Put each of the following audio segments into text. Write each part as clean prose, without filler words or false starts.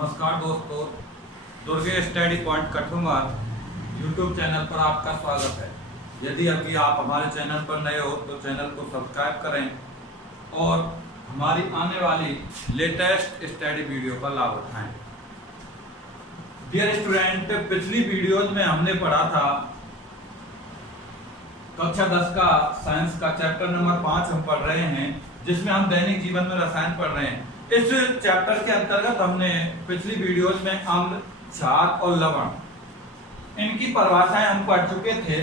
नमस्कार दोस्तों, Durge study point Kathumar YouTube channel पर आपका स्वागत है। यदि अभी आप हमारे चैनल पर नए हो तो चैनल को सब्सक्राइब करें और हमारी आने वाली लेटेस्ट स्टडी वीडियो का लाभ उठाएं। डियर स्टूडेंट, पिछली वीडियोज में हमने पढ़ा था कक्षा 10 का साइंस का चैप्टर नंबर 5 हम पढ़ रहे हैं, जिसमें हम दैनिक जीवन में रसायन पढ़ रहे हैं। इस चैप्टर के अंतर्गत हमने पिछली वीडियोज में अम्ल, क्षार और लवण इनकी परिभाषाएं हम पढ़ चुके थे,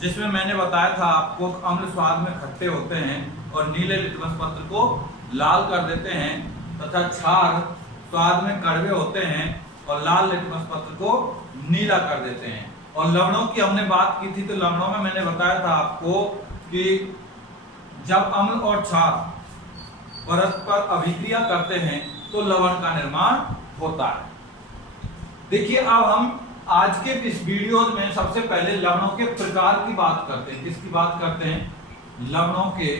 जिसमें मैंने बताया था आपको अम्ल स्वाद में खट्टे होते हैं और नीले लिटमस पत्र को लाल कर देते हैं, तथा क्षार स्वाद में कड़वे होते हैं और लाल लिटमस पत्र को नीला कर देते हैं। और लवणों की हमने बात की थी, तो लवणों में मैंने बताया था आपको कि जब अम्ल और क्षार परस्पर अभिक्रिया करते हैं तो लवण का निर्माण होता है। देखिए, अब हम आज के इस वीडियो में सबसे पहले लवणों के प्रकार की बात करते हैं। किसकी बात करते हैं? लवणों के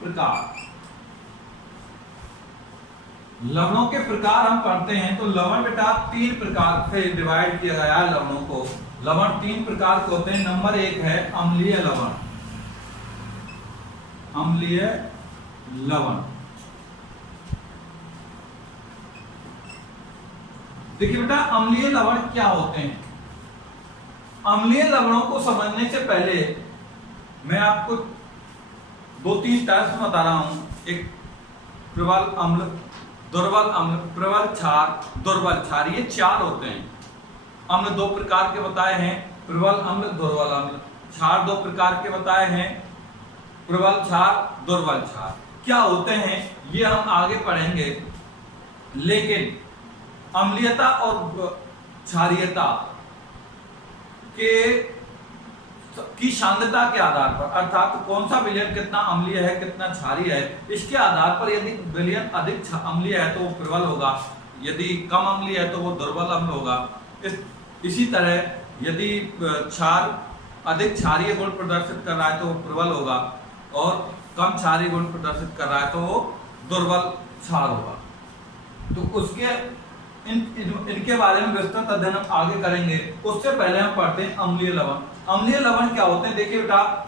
प्रकार। लवणों के प्रकार हम पढ़ते हैं तो लवण बेटा 3 प्रकार से डिवाइड किया गया है लवणों को। लवण 3 प्रकार के होते हैं। नंबर 1 है अम्लीय लवण। अम्लीय लवण, देखिए बेटा, अम्लीय लवण क्या होते हैं? अम्लीय लवणों को समझने से पहले मैं आपको 2-3 टाइप्स बता रहा हूं। एक प्रबल अम्ल, दुर्बल अम्ल, प्रबल क्षार, दुर्बल क्षार, ये 4 होते हैं। अम्ल 2 प्रकार के बताए हैं, प्रबल अम्ल, दुर्बल अम्ल। क्षार 2 प्रकार के बताए हैं, प्रबल क्षार, दुर्बल क्षार। क्या होते हैं ये हम आगे पढ़ेंगे, लेकिन अम्लीयता और क्षारीयता की सांद्रता के आधार पर, अर्थात कौन सा विलयन कितना अम्लीय है कितना क्षारीय है, इसके आधार पर यदि विलयन अधिक अम्लीय है तो वो प्रबल होगा, यदि कम अम्लीय है तो वो दुर्बल अम्ल होगा। इसी तरह यदि क्षार अधिक क्षारीय गुण प्रदर्शित कर रहा है तो वो प्रबल होगा, और कम क्षारीय गुण प्रदर्शित कर रहा है तो वो दुर्बल क्षार होगा। तो उसके इनके बारे में विस्तृत अध्ययन हम आगे करेंगे। उससे पहले हम पढ़ते हैं अम्लीय लवण। अम्लीय लवण क्या होते हैं? देखिए बेटा,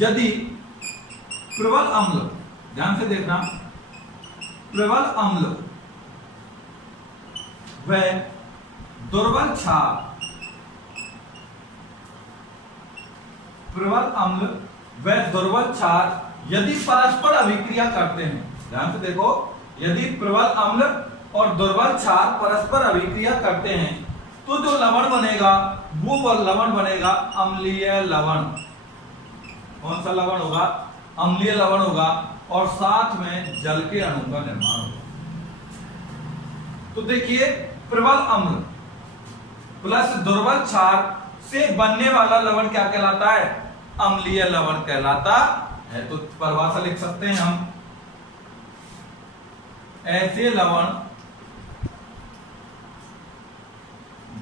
यदि प्रबल अम्ल, ध्यान से देखना, प्रबल अम्ल व दुर्बल क्षार, प्रबल अम्ल व दुर्बल क्षार यदि परस्पर अभिक्रिया करते हैं, ध्यान से देखो, यदि प्रबल अम्ल और दुर्बल क्षार परस्पर अभिक्रिया करते हैं तो जो लवण बनेगा वो लवण बनेगा अम्लीय लवण। कौन सा लवण होगा? अम्लीय लवण होगा, और साथ में जल के अणु का निर्माण होगा। तो देखिए, प्रबल अम्ल प्लस दुर्बल क्षार से बनने वाला लवण क्या कहलाता है? अम्लीय लवण कहलाता है। तो परिभाषा लिख सकते हैं हम, ऐसे लवण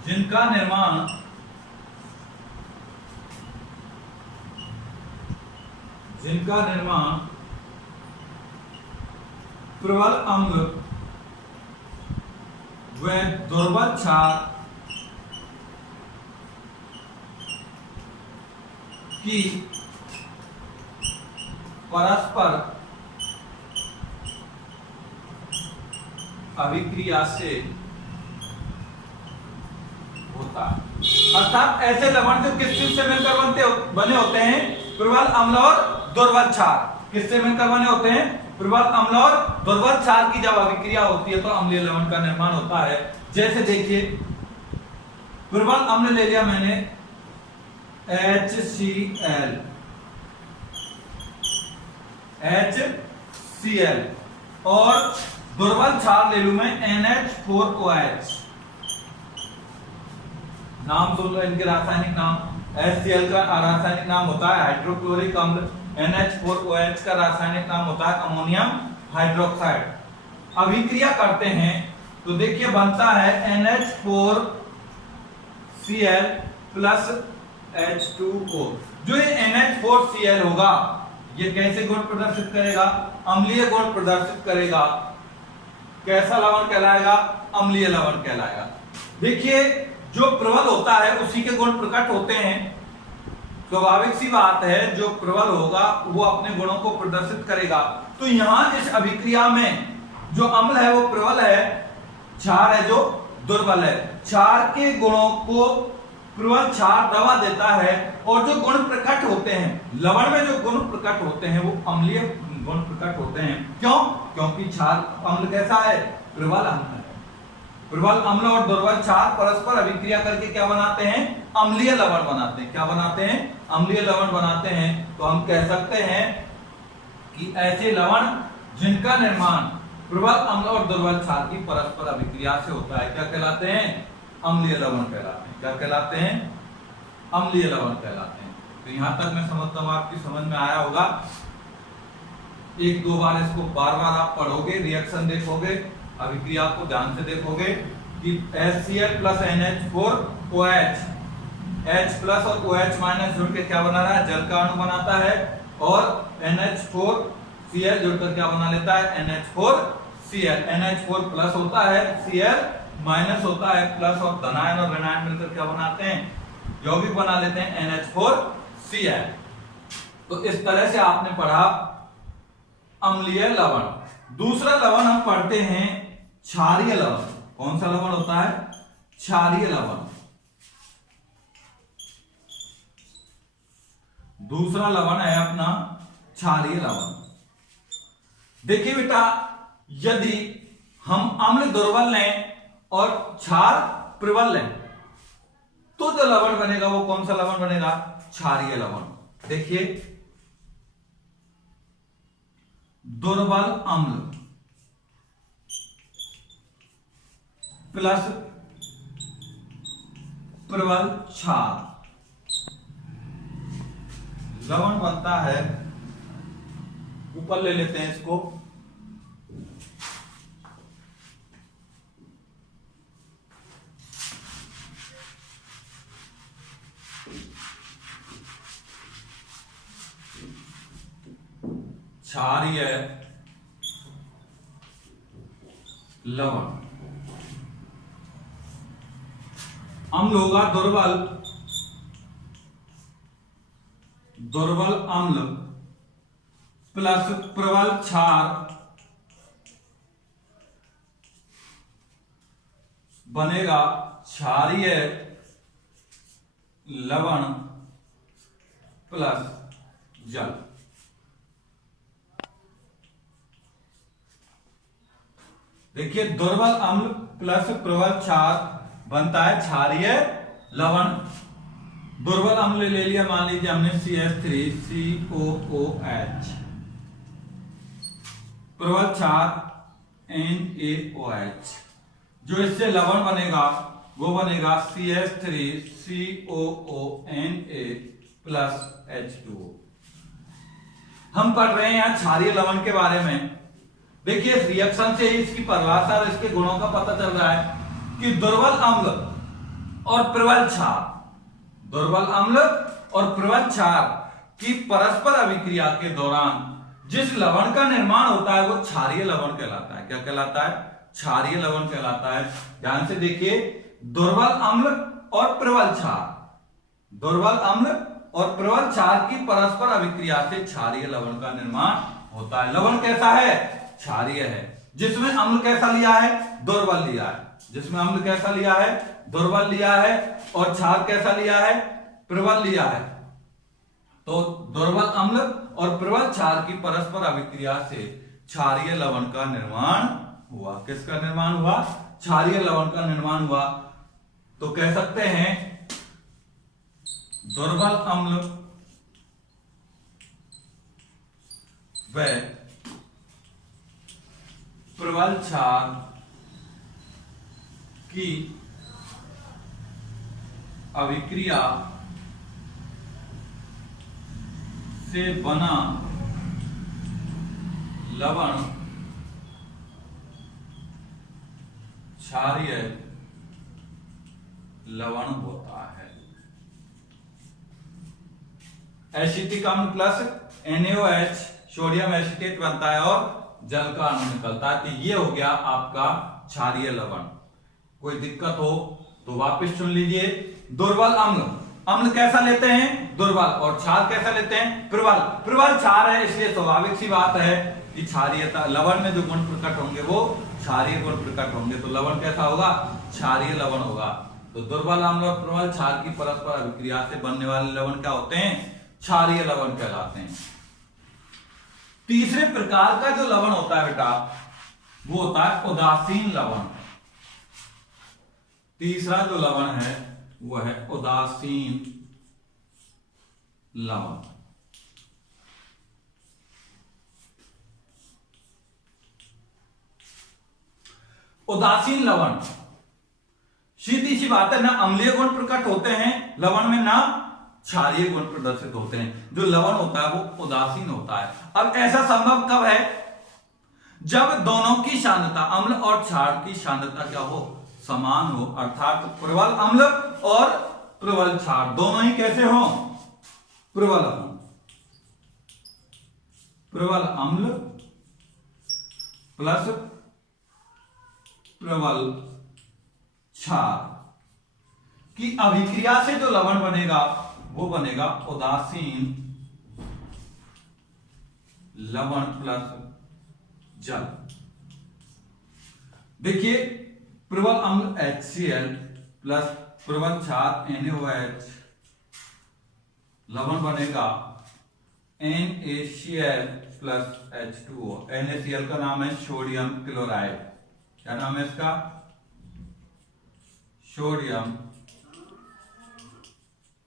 जिनका निर्माण प्रबल अम्ल व दुर्बल क्षार की परस्पर अभिक्रिया से होता है। अर्थात ऐसे लवण जो किस चीज से मिलकर बने होते हैं? प्रबल अम्ल और दुर्बल क्षार। किससे मिलकर बने होते हैं? प्रबल अम्ल और दुर्बल क्षार की जब अभिक्रिया होती है तो अम्लीय लवण का निर्माण होता है। जैसे देखिए, प्रबल अम्ल ले लिया मैंने HCl, और दुर्बल क्षार ले लूं मैं NH4OH। नाम सुन लो इनके रासायनिक नाम। HCl का रासायनिक नाम होता है हाइड्रोक्लोरिक अम्ल, NH4OH का रासायनिक नाम होता है अमोनियम हाइड्रोक्साइड। अभिक्रिया करते हैं तो देखिए बनता है NH4Cl प्लस H2O। जो ये NH4Cl होगा ये कैसे गुण प्रदर्शित करेगा? अम्लीय गुण प्रदर्शित करेगा। कैसा लवण कहलाएगा? अम्लीय लवण कहलाएगा। देखिए जो प्रबल होता है उसी के गुण प्रकट होते हैं। स्वाभाविक सी बात है, जो प्रबल होगा वो अपने गुणों को प्रदर्शित करेगा। तो यहां इस अभिक्रिया में जो अम्ल है वो प्रबल है, क्षार है जो दुर्बल है। क्षार के गुणों को प्रबल क्षार दबा देता है और जो गुण प्रकट होते हैं, लवण में जो गुण प्रकट होते हैं वो अम्लीय गुण प्रकट होते हैं। क्यों? क्योंकि क्षार अम्ल कैसा है? प्रबल अम्ल है। प्रबल अम्ल और दुर्बल क्षार परस्पर अभिक्रिया करके क्या बनाते हैं? अम्लीय लवण बनाते हैं। क्या बनाते हैं? अम्लीय लवण बनाते हैं। तो हम कह सकते हैं कि ऐसे लवण जिनका निर्माण प्रबल अम्ल और दुर्बल क्षार की परस्पर अभिक्रिया से होता है क्या कहलाते हैं? अम्लीय लवण कहलाते हैं। क्या कहलाते हैं? अम्लीय लवण कहलाते हैं। तो यहां तक मैं समझता हूं आपकी समझ में आया होगा। एक दो बार इसको बार बार आप पढ़ोगे, रिएक्शन देखोगे, अभिक्रिया को ध्यान से देखोगे कि HCl plus NH4OH, H plus और OH माइनस जुड़ के क्या बना रहा है? जल का अणु बनाता है। और NH4Cl जुड़कर क्या बना लेता है? NH4Cl। NH4 प्लस होता है, Cl माइनस होता है, प्लस और धनायन और ऋणायन मिलकर क्या बनाते हैं? यौगिक बना लेते हैं NH4Cl। तो इस तरह से आपने पढ़ा अम्लीय लवण। दूसरा लवण हम पढ़ते हैं क्षारीय लवण। कौन सा लवण होता है? क्षारीय लवण। दूसरा लवण है अपना क्षारीय लवण। देखिए बेटा, यदि हम अम्ल दुर्बल लें और क्षार प्रबल लें तो जो लवण बनेगा वो कौन सा लवण बनेगा? क्षारीय लवण। देखिए, दुर्बल अम्ल प्लस प्रबल क्षार लवण बनता है। ऊपर ले लेते हैं इसको। क्षारीय लवण। अम्ल होगा दुर्बल, दुर्बल अम्ल प्लस प्रबल क्षार बनेगा क्षारीय लवण प्लस जल। देखिए, दुर्बल अम्ल प्लस प्रबल क्षार बनता है क्षारीय लवण। दुर्बल अम्ल ले लिया, मान लीजिए हमने CH3COOH, प्रबल क्षार NaOH। जो इससे लवण बनेगा वो बनेगा CH3COONA प्लस H2O। हम पढ़ रहे हैं यहां क्षारीय लवण के बारे में। देखिए, इस रिएक्शन से ही इसकी परिभाषा और इसके गुणों का पता चल रहा है कि दुर्बल अम्ल और प्रबल क्षार, दुर्बल अम्ल और प्रबल क्षार की परस्पर अभिक्रिया के दौरान जिस लवण का निर्माण होता है वो क्षारीय लवण कहलाता है। क्या कहलाता है? क्षारीय लवण कहलाता है। ध्यान से देखिए, दुर्बल अम्ल और प्रबल क्षार, दुर्बल अम्ल और प्रबल क्षार की परस्पर अभिक्रिया से क्षारीय लवण का निर्माण होता है। लवण कैसा है? क्षारीय है। जिसमें अम्ल कैसा लिया है? दुर्बल लिया है। जिसमें अम्ल कैसा लिया है? दुर्बल लिया है। और क्षार कैसा लिया है? प्रबल लिया है। तो दुर्बल अम्ल और प्रबल क्षार की परस्पर अभिक्रिया से क्षारीय लवण का निर्माण हुआ। किसका निर्माण हुआ? क्षारीय लवण का निर्माण हुआ। तो कह सकते हैं दुर्बल अम्ल व प्रबल क्षार की अभिक्रिया से बना लवण क्षारीय लवण होता है। एसिटिक अम्ल प्लस NaOH सोडियम एसिटेट बनता है और जल का अणु निकलता है। तो ये हो गया आपका क्षारीय लवण। कोई दिक्कत हो तो वापस सुन लीजिए। दुर्बल अम्ल, अम्ल कैसा लेते हैं? दुर्बल। और क्षार कैसा लेते हैं? प्रबल। प्रबल क्षार है, इसलिए स्वाभाविक सी बात है कि क्षारीयता लवण में जो गुण प्रकट होंगे वो क्षारीय गुण प्रकट होंगे। तो लवण कैसा होगा? क्षारीय लवण होगा। तो दुर्बल अम्ल और प्रबल क्षार की परस्पर अभिक्रिया से बनने वाले लवण क्या होते हैं? क्षारीय लवण कहलाते हैं। तीसरे प्रकार का जो लवण होता है बेटा वो होता है उदासीन लवण। तीसरा जो लवण है वो है उदासीन लवण। उदासीन लवण सीधी सी बात है, ना अम्लीय गुण प्रकट होते हैं लवण में, ना क्षारीय गुण प्रदर्शित होते हैं। जो लवण होता है वो उदासीन होता है। अब ऐसा संभव कब है? जब दोनों की सांद्रता, अम्ल और क्षार की सांद्रता क्या हो? समान हो। अर्थात प्रबल अम्ल और प्रबल क्षार दोनों ही कैसे हो? प्रबल हो। प्रबल अम्ल प्लस प्रबल क्षार की अभिक्रिया से जो लवण बनेगा वो बनेगा उदासीन लवण प्लस जल। देखिए, प्रबल अम्ल HCl प्लस प्रबल क्षार NaOH, लवण बनेगा NaCl प्लस H2O। NaCl का नाम है सोडियम क्लोराइड। क्या नाम है इसका? Sodium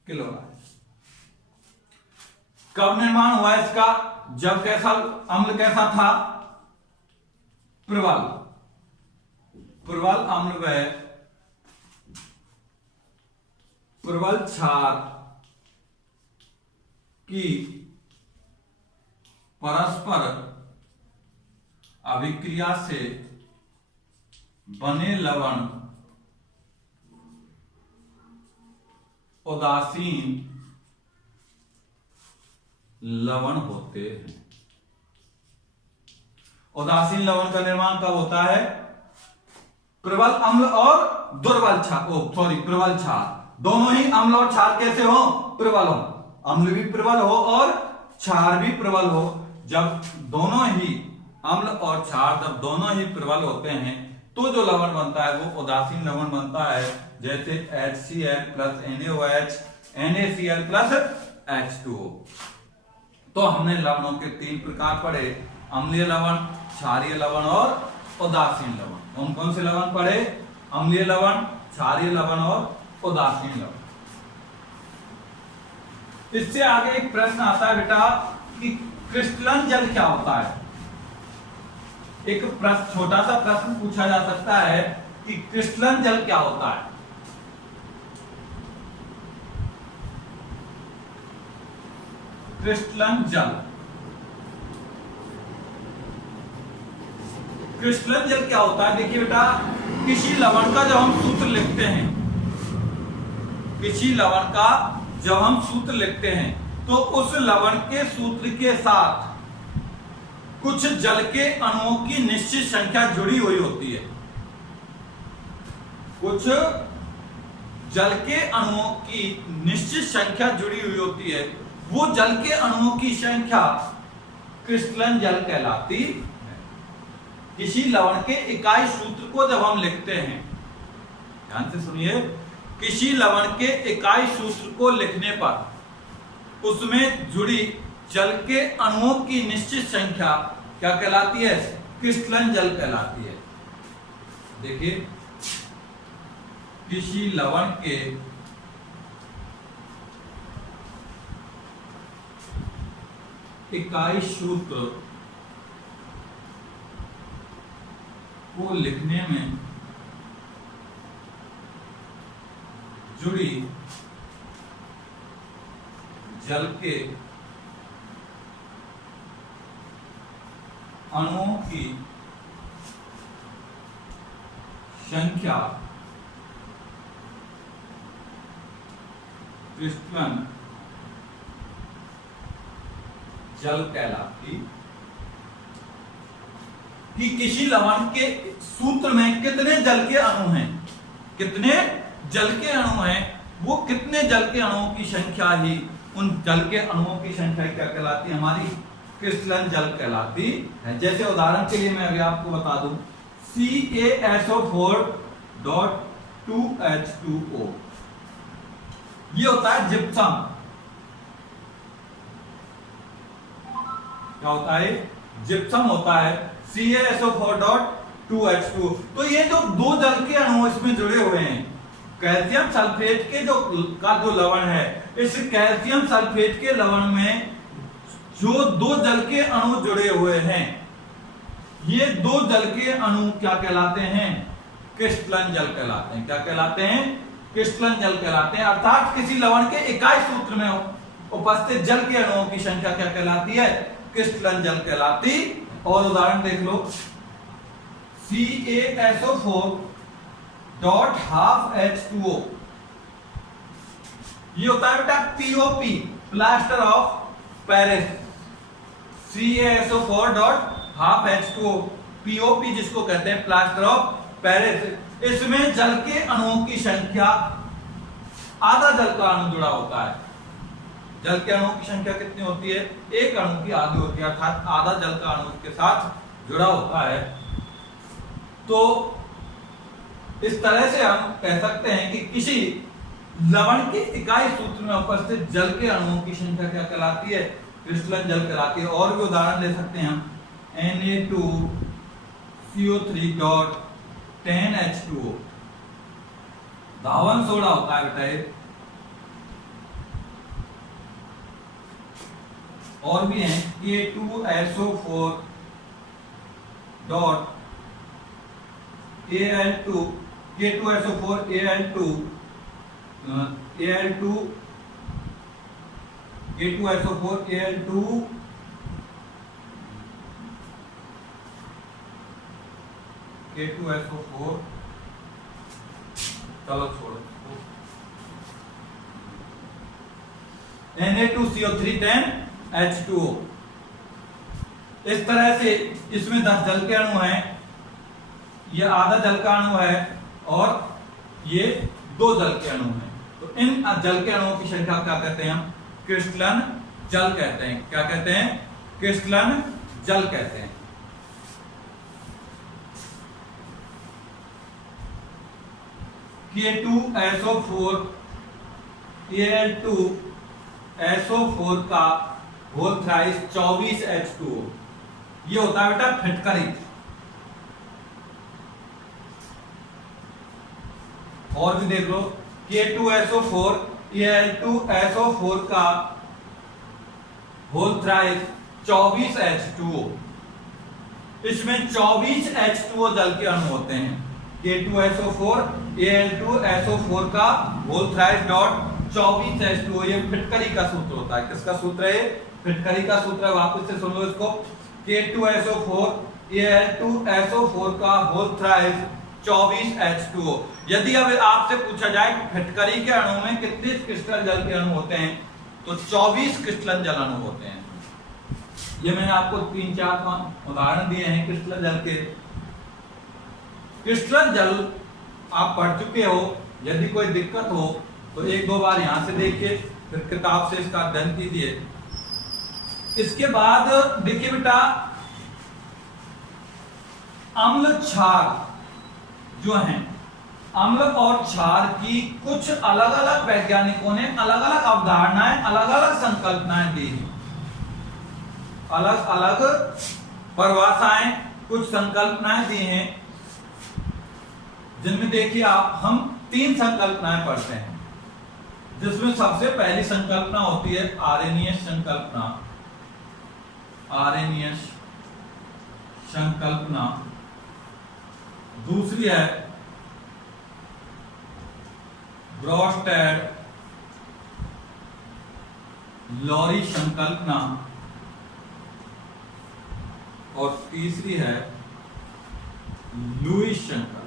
chloride. कब निर्माण हुआ इसका? जब कैसा अम्ल कैसा था? प्रबल। प्रबल अम्ल व प्रबल क्षार की परस्पर अभिक्रिया से बने लवण उदासीन लवण होते हैं। उदासीन लवण का निर्माण कब होता है? प्रबल अम्ल और दुर्बल क्षार, प्रबल क्षार, दोनों ही अम्ल और क्षार कैसे हो? प्रबल हो। अम्ल भी प्रबल हो और क्षार भी प्रबल हो। जब दोनों ही अम्ल और क्षार जब दोनों ही प्रबल होते हैं तो जो लवण बनता है वो उदासीन लवण बनता है। जैसे HCl plus NaOH, NaCl plus H2O। तो हमने लवणों के 3 प्रकार पढ़े, अम्लीय लवण, क्षारीय लवण और उदासीन लवण। कौन कौन से लवण पढ़े? अम्लीय लवण, क्षारीय लवण और उदासीन लवण। इससे आगे एक प्रश्न आता है बेटा कि क्रिस्टलन जल क्या होता है? एक प्रश्न, छोटा सा प्रश्न पूछा जा सकता है कि क्रिस्टलन जल क्या होता है? क्रिस्टलन जल, क्रिस्टलन जल क्या होता है? देखिए बेटा, किसी लवण का जब हम सूत्र लिखते हैं, किसी लवण का जब हम सूत्र लिखते हैं तो उस लवण के सूत्र के साथ कुछ जल के अणुओं की निश्चित संख्या जुड़ी हुई होती है। कुछ जल के अणुओं की निश्चित संख्या जुड़ी हुई होती है। वो जल के अणुओं की संख्या क्रिस्टलन जल कहलाती है। किसी लवण के इकाई सूत्र को जब हम लिखते हैं, ध्यान से सुनिए, किसी लवण के इकाई सूत्र को लिखने पर उसमें जुड़ी जल के अणुओं की निश्चित संख्या क्या कहलाती है? क्रिस्टलन जल कहलाती है। देखिए, किसी लवण के इकाई सूत्र को लिखने में जुड़ी जल के अणुओं की संख्या क्रिस्टलन जल कहलाती। कि किसी लवण के सूत्र में कितने जल के अणु हैं, कितने जल के अणु हैं, वो कितने जल के अणुओं की संख्या ही उन जल के अणुओं की संख्या क्या कहलाती है, हमारी क्रिस्टलन जल कहलाती है। जैसे उदाहरण के लिए मैं अभी आपको बता दूं, CaSO4.2H2O ये होता है जिप्सम। क्या होता है, जिप्सम होता है CaSO4.2H2O। तो ये जो दो जल के अणु इसमें जुड़े हुए हैं, कैल्शियम सल्फेट के जो लवण है, इस कैल्शियम सल्फेट के लवण में जो दो जल के अणु जुड़े हुए हैं, ये दो जल के अणु क्या कहलाते हैं, क्रिस्टलन जल कहलाते हैं। क्या कहलाते हैं, क्रिस्टलन जल कहलाते हैं। अर्थात किसी लवण के इकाई सूत्र में उपस्थित जल के अणुओं की संख्या क्या कहलाती है, क्रिस्टलन जल कहलाती। और उदाहरण देख लो, CaSO4.12H2O ये होता है बेटा POP, plaster of Paris. CaSO4.12H2O POP जिसको कहते हैं प्लास्टर ऑफ पेरिस। इसमें जल के अणुओं की संख्या, आधा जल का अणु जुड़ा होता है। जल के अणुओं की संख्या कितनी होती है, एक अणु की आधी होती है, अर्थात आधा जल का अणु के साथ जुड़ा होता है। तो इस तरह से हम कह सकते हैं कि किसी लवण के इकाई सूत्र में उपस्थित जल के अणुओं की संख्या क्या कहलाती है, क्रिस्टलन जल कहलाती है। और भी उदाहरण ले सकते हैं हम, Na2CO3.10H2O धावन सोडा होता है बेटा ये। और भी हैं K2SO4.Al2 K2SO4Al2 Al2 K2SO4Al2 K2SO4 चलो छोड़ो, Na2CO310H2O। इस तरह से इसमें 10 जल के अणु हैं, ये आधा जल का अणु है और ये 2 जल के अणु हैं। तो इन जल के अणुओं की संख्या क्या कहते हैं, हम क्रिस्टलन जल कहते हैं। क्या कहते हैं, क्रिस्टलन जल कहते हैं। K2SO4Al2SO4 का होल थ्राइस 24H2O ये होता है बेटा फिटकरी। और भी देख लो, K2SO4Al2SO4 का होल थ्राइस 24H2O। इसमें 24H2O जल के अणु होते हैं। K2SO4Al2SO4 का होल थ्राइस डॉट 24H2O ये फिटकरी का सूत्र होता है। किसका सूत्र है, फिटकरी का सूत्र है। वापस से सुन लो इसको, K2SO4Al2SO4 का होल थ्राइस 24H2O। यदि अब आपसे पूछा जाए कि फिटकरी के अणु में कितने क्रिस्टल जल के अणु होते हैं, तो 24 क्रिस्टलन जल अणु होते हैं। ये मैंने आपको 3-4 उदाहरण दिए हैं क्रिस्टलन जल के। क्रिस्टलन जल आप पढ़ चुके हो, यदि कोई दिक्कत हो तो 1-2 बार यहां से देखिए, फिर किताब से इसका अध्ययन कीजिए। इसके बाद देखिए बेटा, अम्ल क्षार जो हैं, अम्ल और क्षार की कुछ अलग अलग वैज्ञानिकों ने अलग अलग अवधारणाएं, अलग अलग संकल्पनाएं दी हैं। अलग अलग परिभाषाएं, कुछ संकल्पनाएं दी हैं, जिनमें देखिए आप हम 3 संकल्पनाएं पढ़ते हैं। जिसमें सबसे पहली संकल्पना होती है आर्रेनियस संकल्पना। आर्रेनियस संकल्पना। दूसरी है ब्रोस्टेड-लॉरी संकल्पना। और तीसरी है लुईस संकल्पना।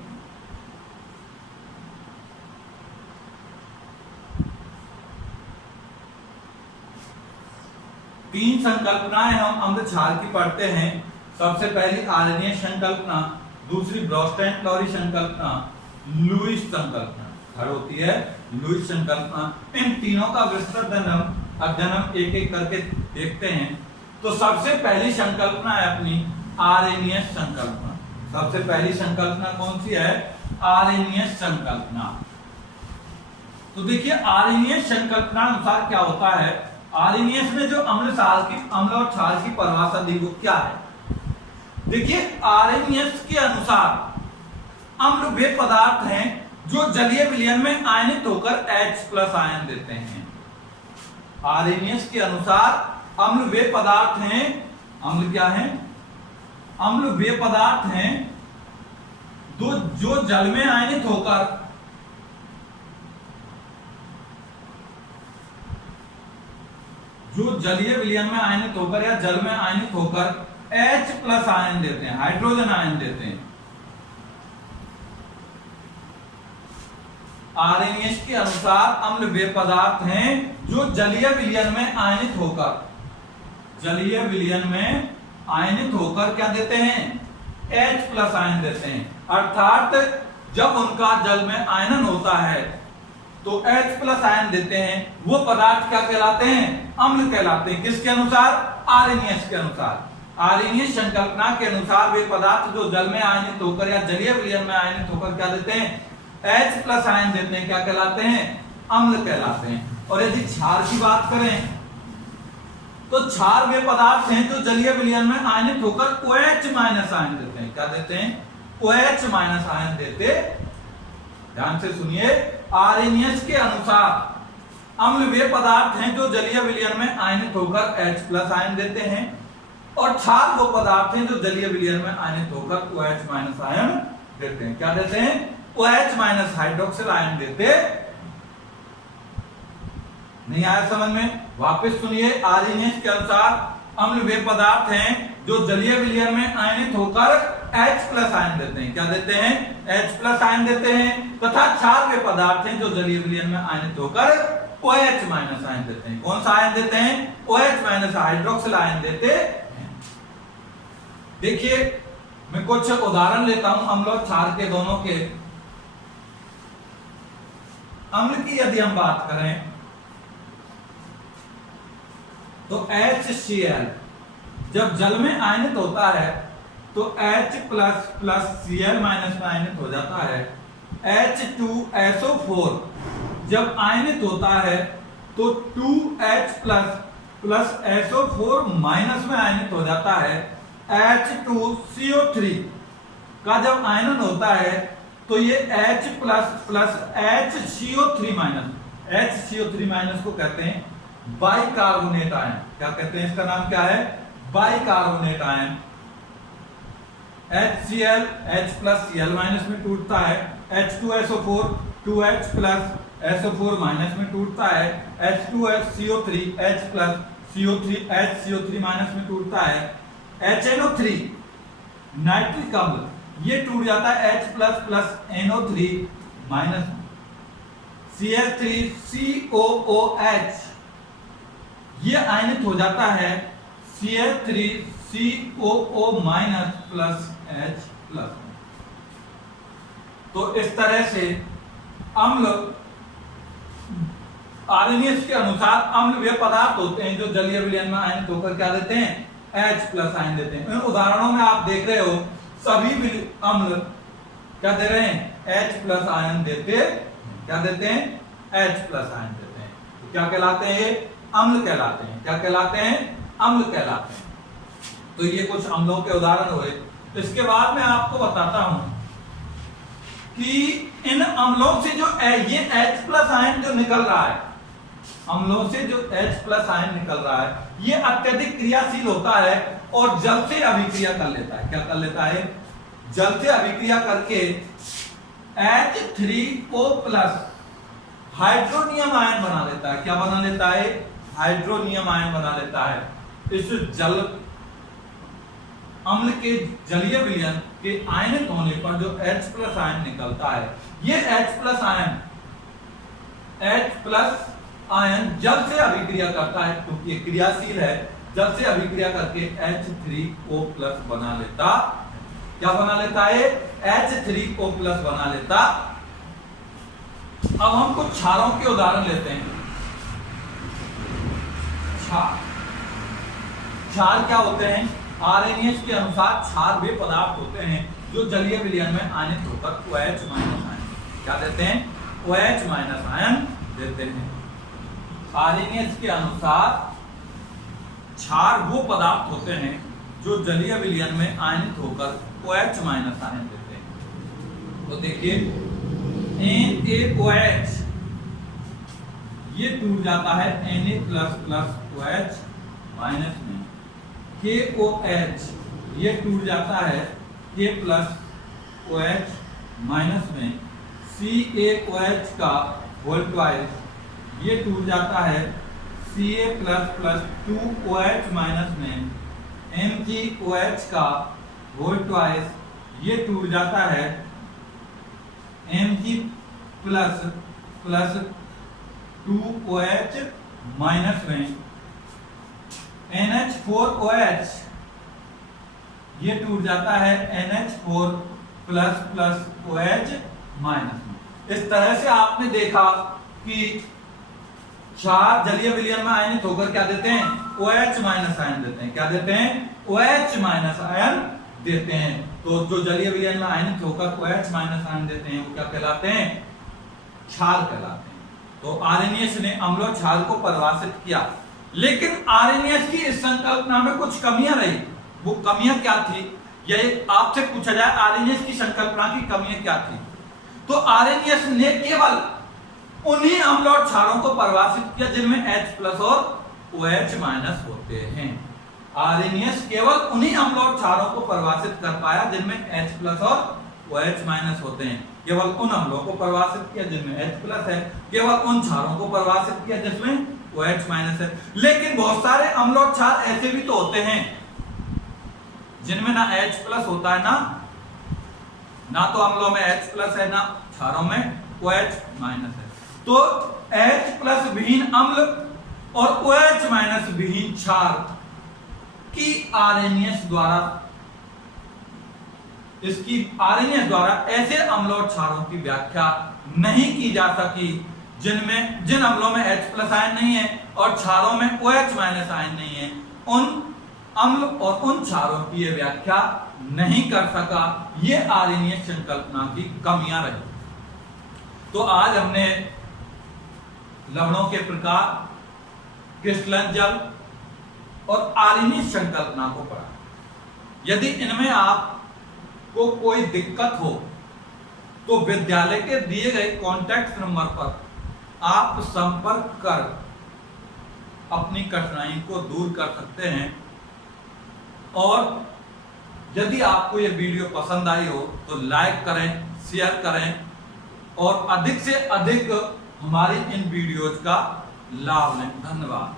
तीन संकल्पनाएं हम अम्ल क्षार की पढ़ते हैं। सबसे पहली आर्रेनियस संकल्पना, दूसरी ब्रोस्टेन-क्लोरी संकल्पना, लुईस संकल्पना। हर होती है लुईस संकल्पना। इन तीनों का विस्तृत अध्ययन हम एक एक करके देखते हैं। तो सबसे पहली संकल्पना है अपनी आर्रेनियस संकल्पना। सबसे पहली संकल्पना कौन सी है? आर्रेनियस संकल्पना। तो देखिए आर्रेनियस संकल्पना अनुसार क्या होता है, आर्रेनियस में जो अम्ल और क्षार की परिभाषा दी वो क्या है? देखिए आर्रेनियस के अनुसार अम्ल वे पदार्थ हैं जो जलीय विलयन में आयनित होकर H+ आयन देते हैं। आर्रेनियस के अनुसार अम्ल वे पदार्थ हैं, अम्ल क्या है? अम्ल वे पदार्थ हैं जो जल में आयनित होकर जो जलीय विलयन में आयनित होकर या जल में आयनित होकर H+ आयन देते हैं, हाइड्रोजन आयन देते हैं। आर्रेनियस के अनुसार अम्ल वे पदार्थ हैं जो जलीय विलयन में आयनित होकर क्या देते हैं? H+ आयन देते हैं। अर्थात जब उनका जल में आयनन होता है तो H+ आयन देते हैं। वो पदार्थ क्या कहलाते हैं? अम्ल कहलाते हैं। किसके अनुसार? आर्रेनियस के अनुसार। आर्रेनियस संकल्पना के अनुसार वे पदार्थ जो जल में आयनित होकर या जलीय विलयन में आयनित होकर क्या देते हैं? H+ आयन देते हैं। क्या कहलाते हैं? अम्ल कहलाते हैं। और यदि क्षार की बात करें तो क्षार वे पदार्थ हैं जो जलीय विलयन में आयनित होकर OH- आयन देते हैं। क्या देते हैं? OH- आयन देते। ध्यान से सुनिए, आर्रेनियस के अनुसार अम्ल वे पदार्थ हैं जो जलीय विलयन में आयनित होकर H+ आयन देते हैं और क्षार वो पदार्थ हैं जो जलीय विलयन में आयनित होकर OH- आयन देते हैं। क्या देते हैं? OH- हाइड्रोक्सिल आयन देते। नहीं आया समझ में? वापस सुनिए, आर्रेनियस के अनुसार अम्ल वे पदार्थ हैं जो जलीय विलयन में आयनित होकर H+ आयन देते हैं। क्या देते हैं? H+ आयन देते हैं। तथा क्षार वे पदार्थ हैं जो जलीय विलयन में आयनित होकर OH- आयन देते हैं। कौन सा आयन देते हैं? OH- हाइड्रोक्सिल आयन देते हैं। देखिए मैं कुछ उदाहरण लेता हूं अम्ल और क्षार के दोनों के। अम्ल की यदि हम बात करें तो HCl जब जल में आयनित होता है तो H++ Cl- में आयनित हो जाता है। H2SO4 जब आयनित होता है तो 2H++ SO4- में आयनित हो जाता है। H2CO3 का जब आयनन होता है तो ये H++ HCO3- को कहते हैं बाइकार्बोनेट आयन। क्या कहते हैं? इसका नाम क्या है? Bicarbonate ion. HCl H+Cl- में टूटता है। H2SO4 2H+SO4- में टूटता है। H2CO3 HCO3 में टूटता है। HNO3 नाइट्रिक अम्ल ये टूट जाता है H++ NO3- CH3COOH ये आयनित हो जाता है CH3COO- H+। तो इस तरह से अम्ल आर्रेनियस के अनुसार अम्ल वे पदार्थ होते हैं जो जलीय विलयन में आयनित होकर क्या देते हैं? H+ आयन देते हैं। इन उदाहरणों में आप देख रहे हो सभी अम्ल क्या दे रहे हैं? H+ आयन देते। क्या देते हैं? H+ आयन देते हैं। तो क्या कहलाते हैं? ये अम्ल कहलाते हैं। क्या कहलाते हैं? अम्ल कहलाते हैं। तो ये कुछ अम्लों के उदाहरण हुए। इसके बाद मैं आपको बताता हूं कि इन अम्लों से जो ये H+ आयन जो निकल रहा है, अम्लों से जो H+ आयन निकल रहा है ये अत्यधिक क्रियाशील होता है और जल से अभिक्रिया कर लेता है। क्या कर लेता है? जल से अभिक्रिया करके H3O+ हाइड्रोनियम आयन बना लेता है। क्या बना लेता है? हाइड्रोनियम आयन बना लेता है। इस जल अम्ल के जलीय विलयन के आयनित होने पर जो H+ आयन निकलता है, ये H+ आयन जल से अभिक्रिया करता है क्योंकि ये क्रियाशील है। जल से अभिक्रिया करके H3O प्लस बना लेता। क्या बना लेता है? H3O प्लस बना लेता। अब हम कुछ क्षारों के उदाहरण लेते हैं। क्षार क्या होते हैं? आरएनएस के अनुसार क्षार वे पदार्थ होते हैं जो जलीय विलयन में आयनित होकर OH माइनस आयन क्या देते हैं? OH माइनस आयन देते हैं। आरएनएस के अनुसार क्षार वो पदार्थ होते हैं जो जलीय विलयन में आयनित होकर OH माइनस आयन देते हैं। तो देखिए NaOH ये टूट जाता है Na plus plus OH minus में। KOH ये टूट जाता है K प्लस OH माइनस में। CaOH का होल ट्वाइस ये टूट जाता है Ca plus plus 2OH minus में। MgOH का होल ट्वाइस ये टूट जाता है Mg plus plus 2OH minus में। NH4OH ये टूट जाता है NH4 plus plus OH minus में। इस तरह से आपने देखा कि क्षार जलीय विलयन में आयनित होकर क्या देते हैं? OH माइनस आयन देते हैं। क्या देते हैं? OH माइनस आयन देते हैं। तो जो जलीय विलयन में आयनित होकर OH माइनस आयन देते हैं वो क्या कहलाते हैं? क्षार कहलाते हैं। तो आरएनएस ने अम्ल और क्षार को परिभाषित किया, लेकिन आरएनएस की इस संकल्पना में कुछ कमियां रही। वो कमियां क्या थी? ये आपसे पूछा जाए आरएनएस की संकल्पना की कमियां क्या थी, तो आरएनएस ने केवल उन्हीं अम्ल और क्षारों को परिभाषित किया जिनमें H प्लस और OH माइनस होते हैं। आरएनएस केवल उन्हीं अम्ल और क्षारों को परिभाषित कर पाया जिनमें H प्लस और OH माइनस होते हैं। केवल उन अम्लों को परिभाषित किया जिनमें H प्लस है, केवल उन क्षारों को परिभाषित किया जिसमें OH माइनस है। लेकिन बहुत सारे अम्ल और क्षार ऐसे भी तो होते हैं जिनमें ना H प्लस होता है, ना तो अम्लों में H प्लस है, ना क्षारों में OH माइनस है। तो H प्लस विहीन अम्ल और OH माइनस विहीन क्षार की आरएनएस द्वारा ऐसे अम्ल और क्षारों की व्याख्या नहीं की जा सकी जिन अम्लों में H प्लस आयन नहीं है और क्षारों में OH माइनस आयन नहीं है। उन अम्ल और उन क्षारों की ये व्याख्या नहीं कर सका। ये आरएनएस संकल्पना की कमियां रही। तो आज हमने लवणों के प्रकार, क्रिस्टलन जल और आरएनएस संकल्पना को पढ़ा। यदि इनमें आपको कोई दिक्कत हो तो विद्यालय के दिए गए कॉन्टैक्ट नंबर पर आप संपर्क कर अपनी कठिनाई को दूर कर सकते हैं। और यदि आपको यह वीडियो पसंद आई हो तो लाइक करें, शेयर करें और अधिक से अधिक हमारी इन वीडियोज का लाभ लें। धन्यवाद।